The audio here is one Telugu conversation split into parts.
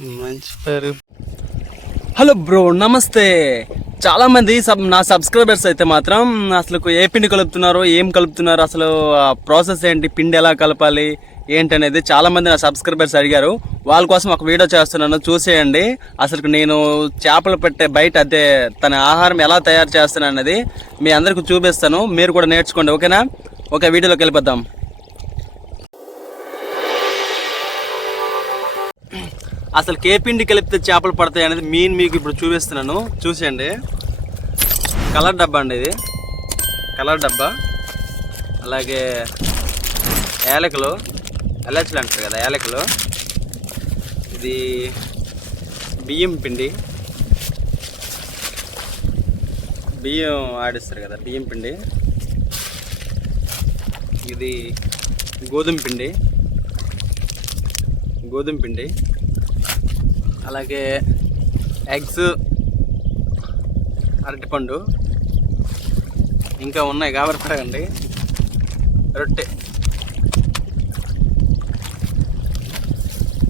మంచి పేరు. హలో బ్రో నమస్తే. చాలా మంది సబ్ నా సబ్స్క్రైబర్స్ అయితే మాత్రం అసలు ఏ పిండి కలుపుతున్నారు ఏం కలుపుతున్నారు అసలు ఆ ప్రాసెస్ ఏంటి పిండి ఎలా కలపాలి ఏంటి అనేది నా సబ్స్క్రైబర్స్ అడిగారు. వాళ్ళ కోసం ఒక వీడియో చేస్తున్నాను చూసేయండి. అసలు నేను చేపలు పెట్టే బయట అదే తన ఆహారం ఎలా తయారు చేస్తాను అనేది మీ అందరికి చూపిస్తాను. మీరు కూడా నేర్చుకోండి ఓకేనా? ఒక వీడియోలోకి వెళ్ళిపోద్దాం అసలు ఏ పిండి కలిపితే చేపలు పడతాయి అనేది మీన్ మీకు ఇప్పుడు చూపిస్తున్నాను. చూసేయండి. కలర్ డబ్బా అండి ఇది. కలర్ డబ్బా. అలాగే యాలకులు. ఎలచలు అంటారు కదా యాలకులు. ఇది బియ్యం పిండి. బియ్యం ఆడిస్తారు కదా బియ్యం పిండి. ఇది గోధుమ పిండి. గోధుమ పిండి. అలాగే ఎగ్స్ అరటిపండు ఇంకా ఉన్నాయి కాబట్టి రొట్టె.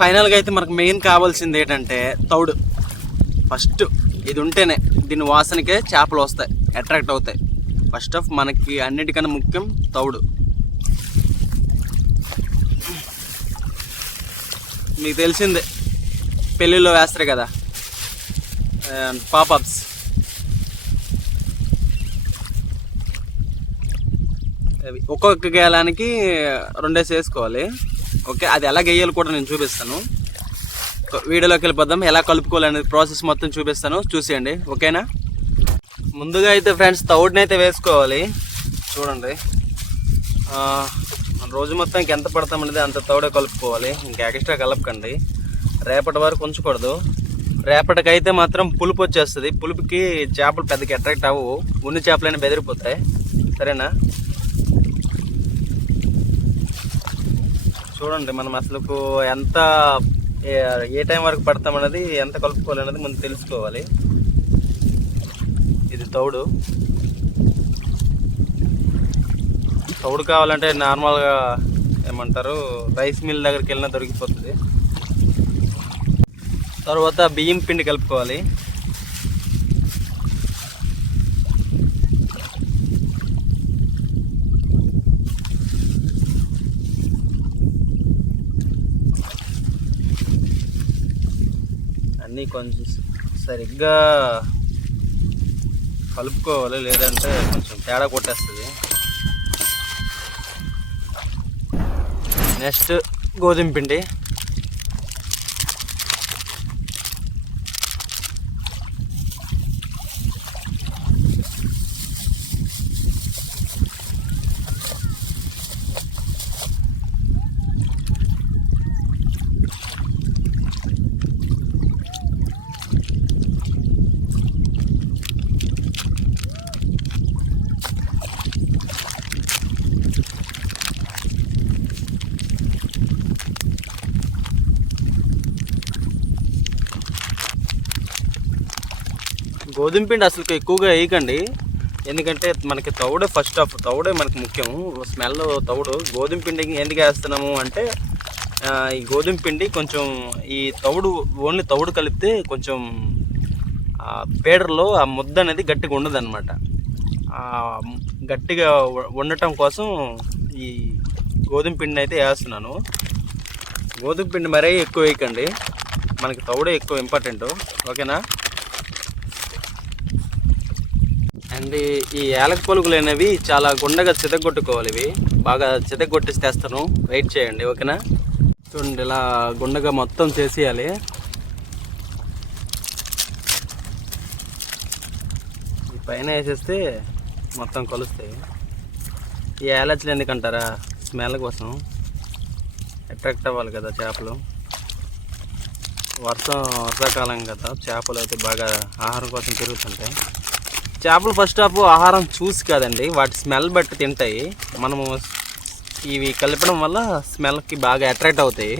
ఫైనల్గా అయితే మనకు మెయిన్ కావాల్సింది ఏంటంటే తౌడు. ఫస్ట్ ఇది ఉంటేనే దీని వాసనకే చేపలు వస్తాయి అట్రాక్ట్ అవుతాయి. ఫస్ట్ ఆఫ్ మనకి అన్నిటికన్నా ముఖ్యం తౌడు. మీకు తెలిసిందే పెళ్ళిలో వేస్తారు కదా. పాపప్స్ అవి ఒక్కొక్క గేలానికి రెండేసి వేసుకోవాలి. ఓకే అది ఎలా గేయాలి కూడా నేను చూపిస్తాను. వీడియోలోకి వెళ్ళిపోదాం ఎలా కలుపుకోవాలి అనేది ప్రాసెస్ మొత్తం చూపిస్తాను. చూసేయండి ఓకేనా? ముందుగా అయితే ఫ్రెండ్స్ తౌడుని అయితే వేసుకోవాలి. చూడండి. ఆ, మన రోజు మొత్తానికి ఎంత పడతామనేది అంత తౌడే కలుపుకోవాలి. ఇంకా ఎక్స్ట్రా కలపకండి. రేపటి వరకు ఉంచకూడదు. రేపటికైతే మాత్రం పులుపు వచ్చేస్తుంది. పులుపుకి చేపలు పెద్దగా అట్రాక్ట్ అవ్వవు. ఉన్ని చేపలైనా బెదిరిపోతాయి. సరేనా? చూడండి మనం అసలుకు ఎంత ఏ- టైం వరకు పడతామన్నది ఎంత కలుపుకోవాలి మనం తెలుసుకోవాలి. ఇది తౌడు. తౌడు కావాలంటే నార్మల్గా ఏమంటారు రైస్ మిల్ దగ్గరికి వెళ్ళినా దొరికిపోతుంది. తర్వాత బియ్యం పిండి కలుపుకోవాలి. అన్నీ కొంచెం సరిగ్గా కలుపుకోవాలి లేదంటే కొంచెం తేడా కొట్టేస్తుంది. నెక్స్ట్ గోధుమ పిండి. గోధుమ పిండి అసలు ఎక్కువగా వేయకండి. ఎందుకంటే మనకి తౌడే ఫస్ట్ ఆఫ్ తవుడే మనకి ముఖ్యం. స్మెల్ తవుడు గోధుమ పిండి ఎందుకు వేస్తున్నాము అంటే ఈ గోధుమ పిండి కొంచెం ఈ తవుడు ఓన్లీ తౌడు కలిపితే కొంచెం ఆ పేడర్లో ఆ ముద్ద అనేది గట్టిగా ఉండదు అనమాట గట్టిగా ఉండటం కోసం ఈ గోధుమ పిండిని అయితే వేస్తున్నాను. గోధుమ పిండి మరీ ఎక్కువ వేయకండి. మనకి తవుడే ఎక్కువ ఇంపార్టెంట్ ఓకేనా? అంటే ఈ- ఏలక పలుకులు అనేవి చాలా గుండగా చితగొట్టుకోవాలి ఇవి. బాగా చితగొట్టేసి తెస్తాను వెయిట్ చేయండి ఓకేనా? చూడండి ఇలా గుండగా మొత్తం చేసేయాలి. ఈ పైన వేసేస్తే మొత్తం కలుస్తాయి. ఈ యాలచ్లు ఎందుకంటారా? స్మెల్ కోసం. అట్రాక్ట్ అవ్వాలి కదా చేపలు. వర్షం వర్షాకాలం కదా చేపలు అయితే బాగా ఆహారం కోసం పెరుగుతుంటాయి చేపలు ఫస్ట్ ఆఫ్ ఆహారం చూసి కాదండి వాటి స్మెల్ బట్టి తింటాయి. మనము ఇవి కలపడం వల్ల స్మెల్కి బాగా అట్రాక్ట్ అవుతాయి.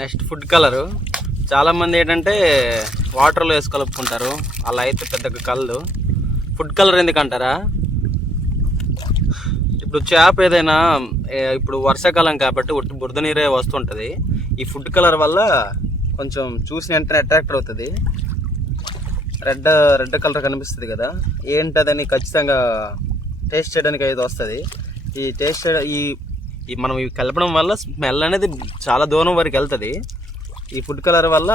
నెక్స్ట్ ఫుడ్ కలరు చాలామంది ఏంటంటే వాటర్లో వేసి కలుపుకుంటారు. అలా అయితే పెద్దగా కలదు. ఫుడ్ కలర్ ఎందుకంటారా? ఇప్పుడు చేప ఏదైనా ఇప్పుడు వర్షాకాలం కాబట్టి ఉట్టి బురద నీరే వస్తుంటుంది. ఈ ఫుడ్ కలర్ వల్ల కొంచెం చూసిన వెంటనే అట్రాక్ట్ అవుతుంది. రెడ్ రెడ్ కలర్ కనిపిస్తుంది కదా. ఏంటదని ఖచ్చితంగా టేస్ట్ చేయడానికి అయితే వస్తుంది. ఈ టేస్ట్ చేయడం ఈ ఈ మనం ఇవి కలపడం వల్ల స్మెల్ అనేది చాలా దూరం వరకు వెళ్తుంది. ఈ ఫుడ్ కలర్ వల్ల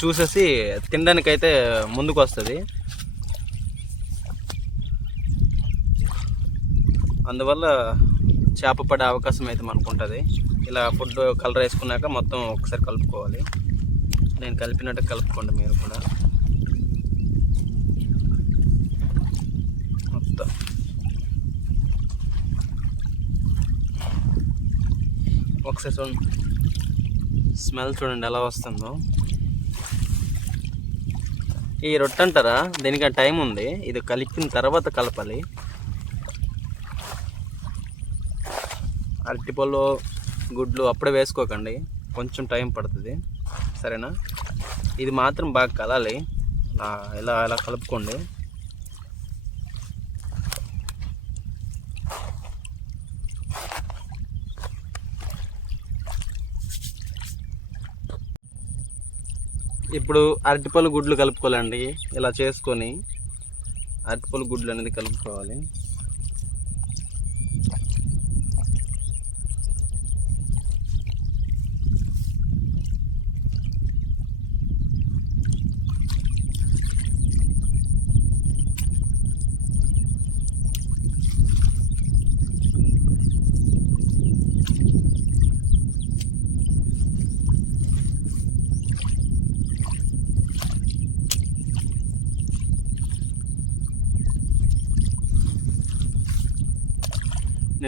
చూసేసి తినడానికి అయితే ముందుకు వస్తుంది. అందువల్ల చేప పడే అవకాశం అయితే మనకు ఉంటుంది. ఇలా ఫుడ్ కలర్ వేసుకున్నాక మొత్తం ఒకసారి కలుపుకోవాలి. నేను కలిపినట్టు కలుపుకోండి మీరు కూడా. చెప్తా. ఒకసారి చూడండి. స్మెల్ చూడండి ఎలా వస్తుందో. ఈ రొట్టె అంటారా? దీనికి టైం ఉంది. ఇది కలిపిన తర్వాత కలపాలి. అరటిపళ్ళు గుడ్లు అప్పుడే వేసుకోకండి. కొంచెం టైం పడుతుంది. సరేనా? ఇది మాత్రం బాగా కలాలి. ఇలా ఇలా కలుపుకోండి. ఇప్పుడు అరటిపళ్ళు గుడ్లు కలుపుకోవాలండి. ఇలా చేసుకొని అరటిపళ్ళు గుడ్లు అనేది కలుపుకోవాలి.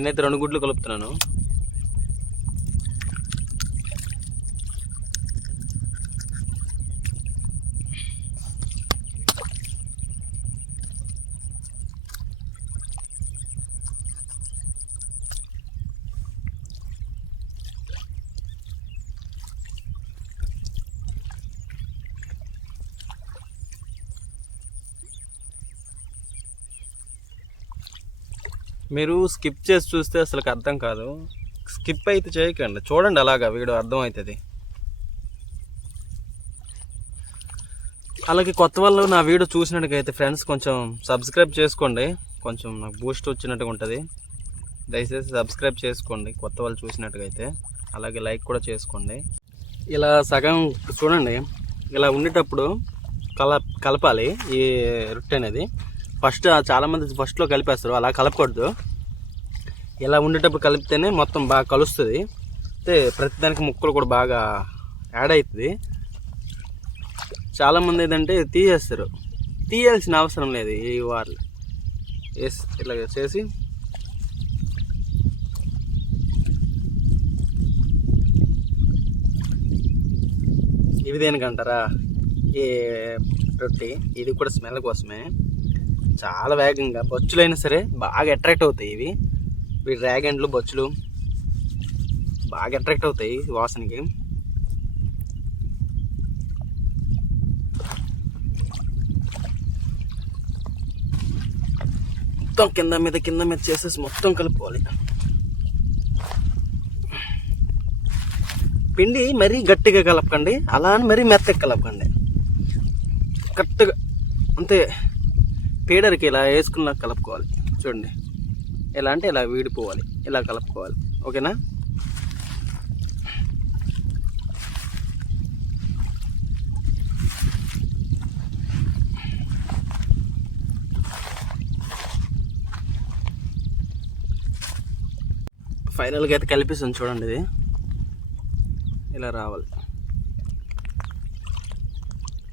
నేనైతే రెండు గుడ్లు కలుపుతున్నాను. మీరు స్కిప్ చేసి చూస్తే అసలు అర్థం కాదు. స్కిప్ అయితే చేయకండి. చూడండి అలాగా వీడియో అర్థం అవుతుంది అలాగే కొత్త వాళ్ళు నా వీడియో చూసినట్టుకైతే ఫ్రెండ్స్ కొంచెం సబ్స్క్రైబ్ చేసుకోండి. కొంచెం నాకు బూస్ట్ వచ్చినట్టుగా ఉంటుంది. దయచేసి సబ్స్క్రైబ్ చేసుకోండి కొత్త వాళ్ళు చూసినట్టుగైతే అలాగే లైక్ కూడా చేసుకోండి. ఇలా సగం చూడండి. ఇలా ఉండేటప్పుడు కల కలపాలి ఈ రొట్టె అనేది. ఫస్ట్ చాలామంది ఫస్ట్లో కలిపేస్తారు. అలా కలపకూడదు. ఇలా ఉండేటప్పుడు కలిపితేనే మొత్తం బాగా కలుస్తుంది. అయితే ప్రతిదానికి ముక్కలు కూడా బాగా యాడ్ అవుతుంది చాలామంది ఏంటంటే తీసేస్తారు. తీయాల్సిన అవసరం లేదు ఈ వారు ఎస్ ఇట్లా చేసి. ఇవి దేనికంటారా? ఈ రొట్టి? ఇది కూడా స్మెల్ కోసమే. చాలా వేగంగా బొచ్చులైనా సరే బాగా అట్రాక్ట్ అవుతాయి ఇవి. వీటి ర్యాగెండ్లు బొచ్చులు బాగా అట్రాక్ట్ అవుతాయి వాసనకి. మొత్తం కింద మీద కింద మీద చేసేసి మొత్తం కలుపుకోవాలి. పిండి మరీ గట్టిగా కలపకండి అలా అని మరీ మెత్తగా కలపకండి. కరెక్ట్గా అంతే. పేడర్కి ఇలా వేసుకున్నా కలుపుకోవాలి. చూడండి. ఎలా అంటే ఇలా వీడిపోవాలి. ఇలా కలుపుకోవాలి. ఓకేనా? ఫైనల్గా అయితే కలిపిస్తుంది చూడండి ఇది. ఇలా రావాలి.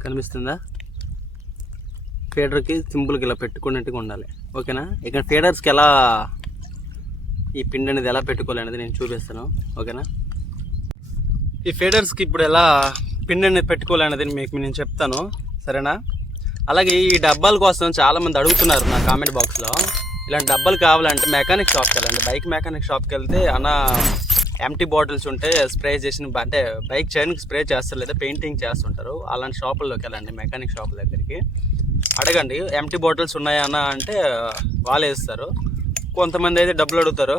కనిపిస్తుందా? ఫీడర్కి సింపుల్కి ఇలా పెట్టుకున్నట్టుగా ఉండాలి. ఓకేనా? ఇక్కడ ఫీడర్స్కి ఎలా ఈ పిండి అనేది ఎలా పెట్టుకోవాలి అనేది నేను చూపిస్తాను. ఓకేనా? ఈ ఫీడర్స్కి ఇప్పుడు ఎలా పిండి అనేది పెట్టుకోవాలి అనేది మీకు నేను చెప్తాను. సరేనా? అలాగే ఈ డబ్బాల కోసం చాలామంది అడుగుతున్నారు నా కామెంట్ బాక్స్లో. ఇలాంటి డబ్బాలు కావాలంటే మెకానిక్ షాప్కి వెళ్ళండి. బైక్ మెకానిక్ షాప్కి వెళ్తే అన్న ఎంటీ బాటిల్స్ ఉంటే స్ప్రే చేసిన అంటే బైక్ చైన్కి స్ప్రే చేస్తారు లేదా పెయింటింగ్ చేస్తుంటారు. అలాంటి షాపుల్లోకి వెళ్ళండి మెకానిక్ షాప్ దగ్గరికి. అడగండి ఎంటీ బాటిల్స్ ఉన్నాయా అన్న అంటే వాళ్ళే వేస్తారు. కొంతమంది అయితే డబ్బులు అడుగుతారు.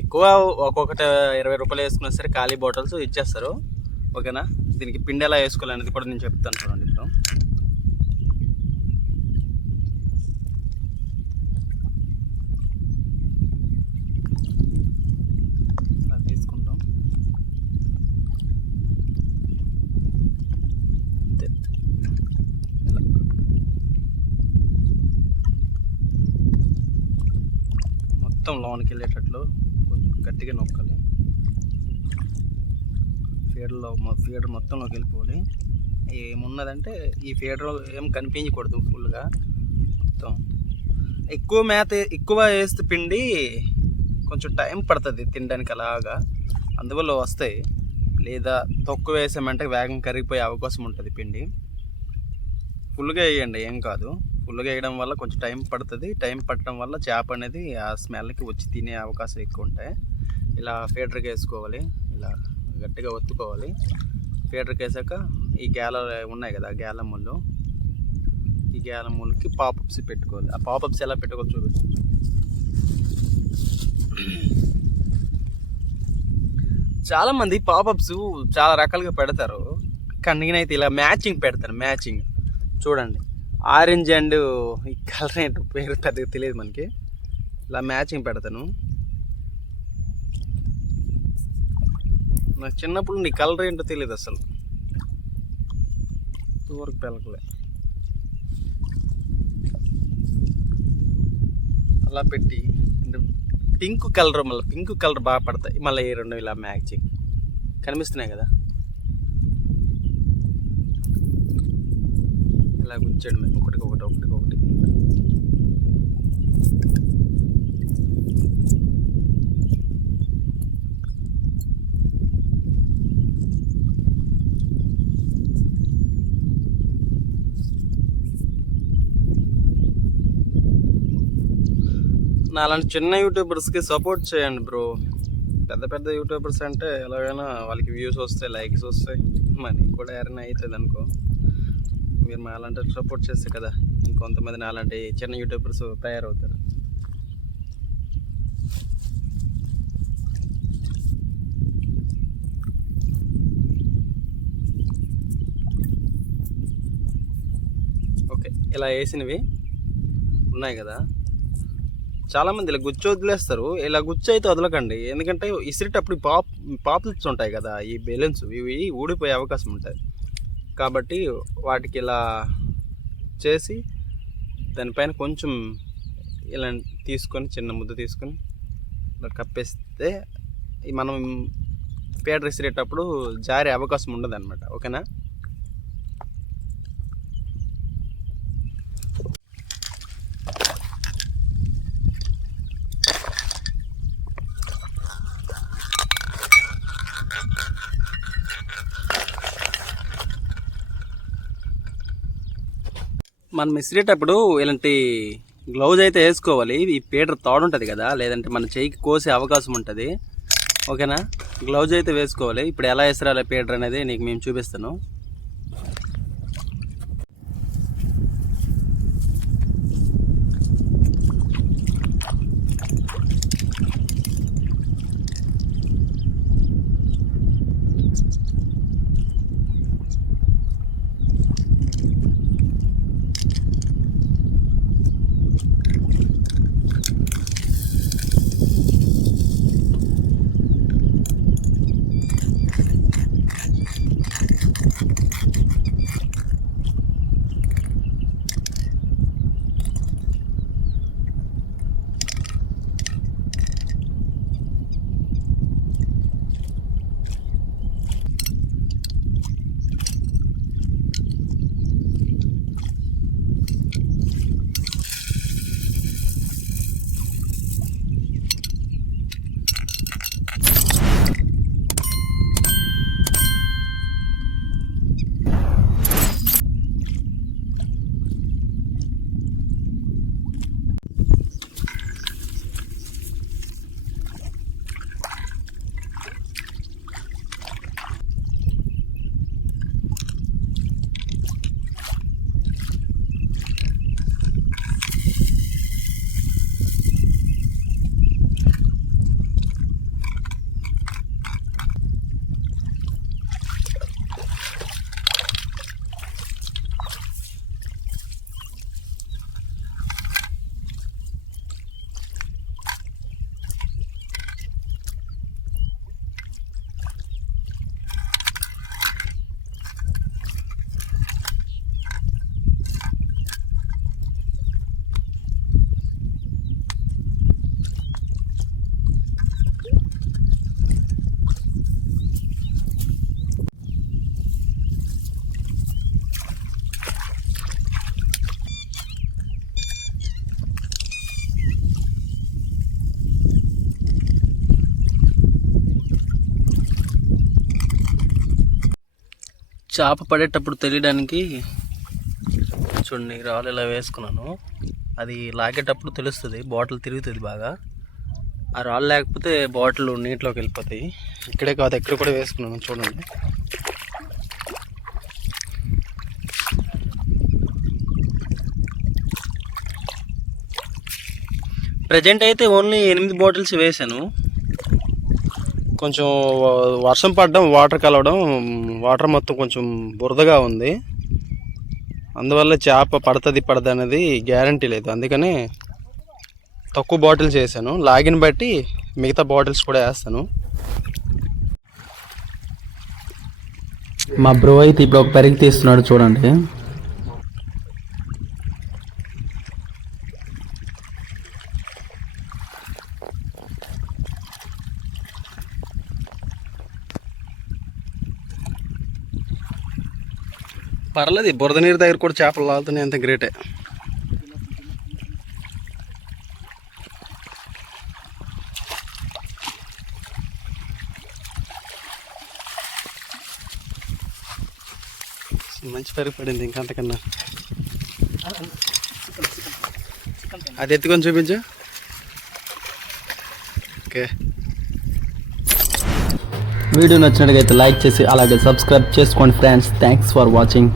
ఎక్కువ ఒక్కొక్కటి ఇరవై రూపాయలు వేసుకున్నా సరే ఖాళీ బాటిల్స్ ఇచ్చేస్తారు. ఓకేనా? దీనికి పిండి ఎలా వేసుకోవాలనేది కూడా నేను చెప్తాను చూడండి ఇప్పుడు ఇలా తీసుకుంటాం అంతే ఇలా మొత్తం లోనికి వెళ్ళేటట్లు కొంచెం గట్టిగా నొక్కాలి. ఫీడర్లో ఫీడర్ మొత్తంలోకి వెళ్ళిపోవాలి. ఏమున్నదంటే ఈ ఫీడర్ ఏం కనిపించకూడదు ఫుల్గా మొత్తం. ఎక్కువ మేత ఎక్కువ వేస్తే పిండి కొంచెం టైం పడుతుంది తినడానికి అలాగా. అందువల్ల వస్తాయి. లేదా తక్కువ వేసామంటే వేగం కరిగిపోయే అవకాశం ఉంటుంది పిండి. ఫుల్గా వేయండి ఏం కాదు. ఫుల్గా వేయడం వల్ల కొంచెం టైం పడుతుంది. టైం పట్టడం వల్ల చేప అనేది ఆ స్మెల్కి వచ్చి తినే అవకాశం ఎక్కువ ఉంటాయి ఇలా ఫీడర్కి వేసుకోవాలి. ఇలా గట్టిగా ఒత్తుకోవాలి. ఫీడర్కి వేసాక ఈ గ్యాల ఉన్నాయి కదా గ్యాల ముళ్ళు. ఈ గ్యాల ముళ్ళుకి పాపప్స్ పెట్టుకోవాలి. ఆ పాపప్స్ ఎలా పెట్టుకోవాలి చూపిస్తాను చాలామంది పాపప్స్ చాలా రకాలుగా పెడతారు. కానీ నేనైతే ఇలా మ్యాచింగ్ పెడతాను. మ్యాచింగ్. చూడండి. ఆరెంజ్ అండ్ ఈ కలర్ ఏంటో పేరు పెద్దగా తెలియదు మనకి. ఇలా మ్యాచింగ్ పెడతాను. నాకు చిన్నప్పుడు నీ కలర్ ఏంటో తెలియదు అసలు. ఊరికి పెళ్ళకలే అలా పెట్టి పింక్ కలర్ మళ్ళీ పింక్ కలర్ బాగా పడతాయి. మళ్ళీ ఈ రెండు ఇలా మ్యాచింగ్. కనిపిస్తున్నాయి కదా? ఇలా గుంచండి ఒకటికి ఒకటి ఒకటికి ఒకటి. నా అలాంటి చిన్న యూట్యూబర్స్కి సపోర్ట్ చేయండి బ్రో. పెద్ద పెద్ద యూట్యూబర్స్ అంటే ఎలాగైనా వాళ్ళకి వ్యూస్ వస్తాయి లైక్స్ వస్తాయి. మనీ కూడా ఎవరైనా అవుతుంది అనుకో. మీరు మా అలాంటి సపోర్ట్ చేస్తే కదా ఇంకొంతమంది అలాంటి చిన్న యూట్యూబర్స్ తయారవుతారు. ఓకే ఇలా వేసినవి ఉన్నాయి కదా. చాలామంది ఇలా గుచ్చి వదిలేస్తారు ఇలా గుచ్చి అయితే వదలకండి. ఎందుకంటే ఇసిరిటప్పుడు పాప్ పాపుల్స్ ఉంటాయి కదా ఈ బెలూన్స్ ఇవి ఊడిపోయే అవకాశం ఉంటుంది కాబట్టి వాటికి ఇలా చేసి దానిపైన కొంచెం ఇలా తీసుకొని చిన్న ముద్ద తీసుకొని ఇలా కప్పేస్తే మనం పేడ విసిరేటప్పుడు జారే అవకాశం ఉండదు అనమాట ఓకేనా? మనం విసిరేటప్పుడు ఇలాంటి గ్లౌజ్ అయితే వేసుకోవాలి. ఈ పీటర్ తాడు ఉంటుంది కదా లేదంటే మన చేయికి కోసే అవకాశం ఉంటుంది. ఓకేనా? గ్లౌజ్ అయితే వేసుకోవాలి. ఇప్పుడు ఎలా విసిరాలి పీటర్ అనేది నీకు మేము చూపిస్తాను. చేప పడేటప్పుడు తెలియడానికి చూడండి రాళ్ళు ఇలా వేసుకున్నాను. అది లాగేటప్పుడు తెలుస్తుంది బాటిల్ తిరుగుతుంది బాగా. ఆ రాళ్ళు లేకపోతే బాటిల్ నీటిలోకి వెళ్ళిపోతాయి. ఇక్కడే కాదు ఎక్కడ కూడా వేసుకున్నాను చూడండి. ప్రజెంట్ అయితే ఓన్లీ ఎనిమిది బాటిల్స్ వేసాను. కొంచెం వర్షం పడడం వాటర్ కలవడం వాటర్ మొత్తం కొంచెం బురదగా ఉంది. అందువల్ల చేప పడుతుంది పడదు అనేది గ్యారంటీ లేదు. అందుకనే తక్కువ బాటిల్స్ వేసాను లాగిన బట్టి మిగతా బాటిల్స్ కూడా వేస్తాను. మా బ్రో అయితే ఇప్పుడు ఒక పెరిగి తీస్తున్నాడు చూడండి. పర్లేదు బురద నీరు దగ్గర కూడా చేపలు లాగుతున్నాయి అంత గ్రేటే మంచి పెరుగు పడింది ఇంకా అంతకన్నా. అది ఎత్తుకొని చూపించు. ఓకే. వీడియో నచ్చినట్టుగా అయితే లైక్ చేసి అలాగే సబ్స్క్రైబ్ చేసుకోండి ఫ్రెండ్స్. Thanks for watching